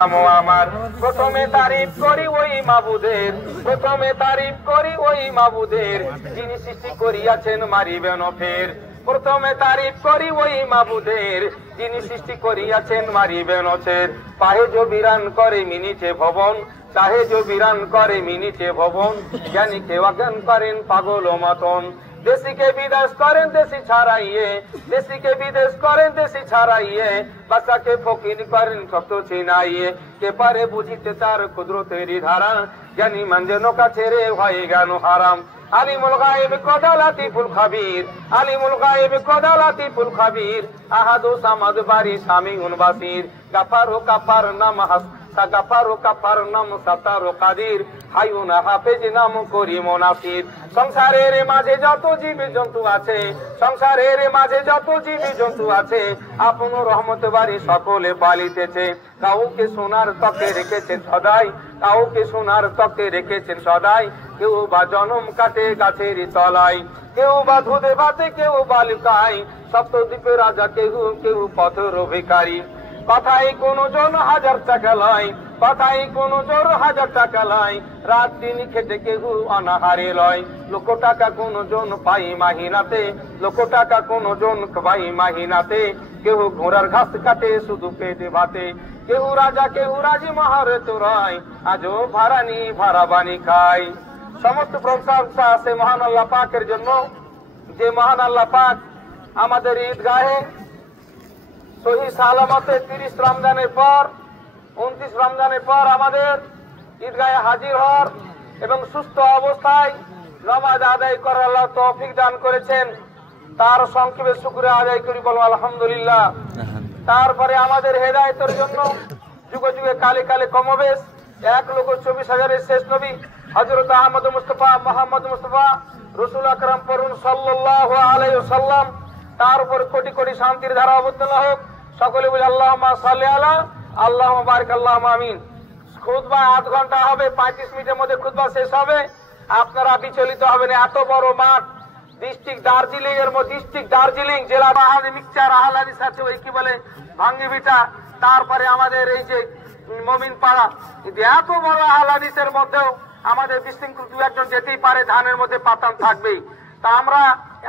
আমার প্রথমে তারিফ করি ওই মাবুদের, প্রথমে তারিফ করি ওই মাবুদের, যিনি সৃষ্টি করিয়াছেন মারিবেন ফের। প্রথমে তারিফ করি ওই মাবুদের, যিনি সৃষ্টি করিয়াছেন মারিবেন ফের। পাহে जो বিরান করে মিনিটে ভবন, চাহে जो বিরান করে মিনিটে ভবন, জ্ঞানী কেউ অজ্ঞান করেন পাগল মতন। দেশি কে বিদেশ করেন দেশি ছাড়াইয়ে, দেশি কে বিদেশ করেন দেশি ছাড়াইয়ে, বাচ্চাকে ফকির করেন শক্ত চিনাইয়ে। কে পারে বুঝিতে তার কুদরতেরই ধারা, জ্ঞানী মানজেন কাছে রে হয়ে গেল হারাম। আলিমুল গায়েব কদা লাতিফুল খাবির, আলিমুল গায়েব কদা লাতিফুল খাবির, আহাদু সামাদ বারি সামিউন বাসির। গাফারু কাফার নাম গাফারু কাফার নাম সাতারু কাদির, হায়ুন হাফেজ নাম করিম নাসির। সংসারের মাঝে যত জীব জন্তু আছে, সংসারের মাঝে যত জীব জন্তু আছে, আপন রহমত বাড়ি সকলে পালিতেছে। কাউকে সোনার তকে রেখেছেন সদাই, কাউকে সোনার তকে রেখেছেন সদাই। কেউ বা জনম কাটে গাছের তলায়, কেউ বা ধুদে ভাতে, কেউ বা লুকায়। সপ্তদ্বীপের রাজা কেউ, কেউ পথের ভিখারি। কথায় কোন জন 1000 টাকা লয়, কথায় কোন জোর 1000 টাকা লয়। রাত দিন খেটে কেউ অনাহারে লয়। লোক টাকা কোন জন পাই মাহিনাতে, লোক টাকা কোন জন পাই মাহিনাতে। কেউ ঘোড়ার ঘাস কাটে শুধু পেটে ভাতে, কেউ রাজা কেউ রাজি মহারে তোরাই, আজও ভাড়ানি ভাড়াবানি খায়। সমস্ত প্রশংসা আছে মহান আল্লাহ পাকের জন্য, যে মহান আল্লাহ পাক আমাদের ঈদগাহে সহি সালামতে 30 রমজানের পর 29 রমজানের পর আমাদের ঈদগাহে হাজির হওয়ার এবং সুস্থ অবস্থায় নামাজ আদায় করার আল্লাহ তৌফিক দান করেছেন। তার সংক্ষেপে শুকরিয়া আদায় করি, বলবো আলহামদুলিল্লাহ। তারপরে আমাদের হেদায়েতের জন্য যুগে যুগে কালে কালে কমবেশ 1,24,000-এর শেষ নবী হযরত আহমদ মুস্তাফা মুহাম্মদ মুস্তাফা রাসূল আকরাম পড়ুন সাল্লাল্লাহু আলাইহি ওয়াসাল্লাম। তার উপর কোটি কোটি শান্তির ধারা অবতীর্ণ হোক। সকলে বলি আল্লাহুম্মা সাল্লি আলা, আল্লাহুম্মা বারিক, আল্লাহুম্মা আমিন। খুতবা 8 ঘন্টা হবে, 35 মিনিটের মধ্যে খুতবা শেষ হবে। আপনারা বিচলিত হবেন, এত বড় মাঠ। ডিস্ট্রিক্ট দার্জিলিং এর মধ্যে, ডিস্ট্রিক্ট দার্জিলিং জেলা বাহাদি মিক্সচার আহলাদিস আছে, ওই কি বলে ভাঙ্গিভিটা, তারপরে আমাদের এই যে মমিন পাড়া। কিন্তু এত বড় আহলাদিসের মধ্যেও আমাদের বিশৃঙ্খল 2-1 জন যেতেই পারে, ধানের মধ্যে পাতাম থাকবেই। তা আমরা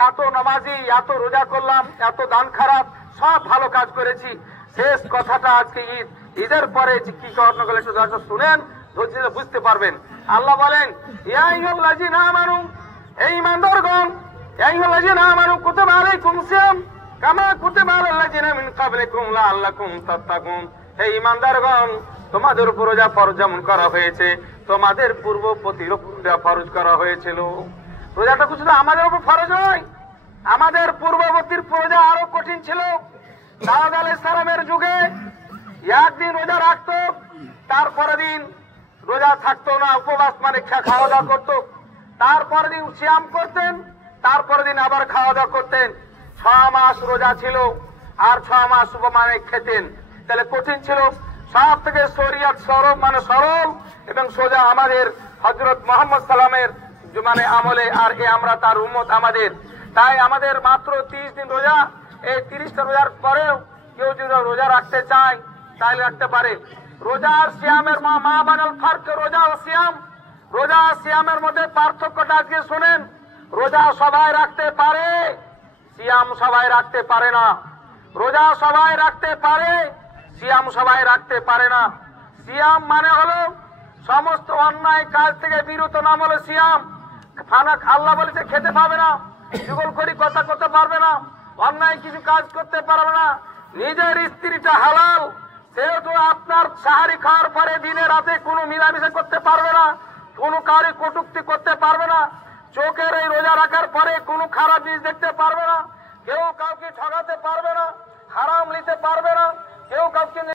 এত নামাজি, এত রোজা করলাম, এত দান খারাপ, সব ভালো কাজ করেছি। শেষ কথাটা আজকে ঈদ, ঈদের পরে কি ঘটনা ঘটলো একটু দর্শক শুনেন, ধৈর্য বুঝতে পারবেন। আল্লাহ বলেন ইয়া আইয়ুহাল্লাযীনা আমানু, এই ঈমানদারগণ, ইয়া আইয়ুহাল্লাযীনা আমানু কুতিবা আলাইকুমুস সিয়াম কামা কুতিবা আলাল্লাযীনা মিন ক্বাবলিকুম লাআল্লাকুম তাত্তাকুন। হে ঈমানদারগণ, তোমাদের উপর রোজা ফরজ যেমন করা হয়েছে, তোমাদের পূর্ববর্তীর উপর ফরজ করা হয়েছিল। রোজাটা শুধু আমাদের উপর ফরজ নয়, আমাদের পূর্ববর্তীর রোজা আরো কঠিন ছিল। দাউদ আলাইহিস সালামের যুগে একদিন রোজা রাখতো, তারপরের দিন রোজা থাকতো না, উপবাস মানে খাওয়া দাওয়া করতো। তারপরের দিন সিয়াম করতেন, তারপরের দিন আবার খাওয়া দাওয়া করতেন। 6 মাস রোজা ছিল আর 6 মাস মানে খেতেন। তাহলে কঠিন ছিল। সব থেকে শরিয়ত সরল মানে সরল এবং সোজা আমাদের হযরত মুহাম্মদ সাল্লামের মানে আমলে, আর আমরা তার উম্মত আমাদের। তাই আমাদের মাত্র 30 দিন রোজা। এই 30টা রোজার পরেও কেউ যদি রোজা রাখতে চায় তাহলে রাখতে পারে। রোজা আর সিয়ামের মা বানাল ফারক, রোজা ও সিয়াম, রোজা আর সিয়ামের মধ্যে পার্থক্যটা আজকে শুনেন। রোজা সবাই রাখতে পারে, সিয়াম সবাই রাখতে পারে না। রোজা সবাই রাখতে পারে, সিয়াম সবাই রাখতে পারে না। সিয়াম মানে হলো সমস্ত অন্যায় কাজ থেকে বিরত নাম হলো সিয়াম। আল্লাহ বলেছে খেতে পাবে না, যুগল করি কথা করতে পারবে না, অন্যায় কিছু কাজ করতে পারবে না। নিজের স্ত্রীটা হালাল, সেহেতু আপনার সাহারি খাওয়ার পরে দিনে রাতে কোনো মিলামিশা করতে পারবে না, কোনো কারি কটূক্তি করতে পারবে না। চোখের এই রোজা রাখার পরে কোনো খারাপ জিনিস দেখতে পারবে না, কেউ কাউকে ঠকাতে পারবে না, হারাম নিতে পারবে না, কেউ কাউকে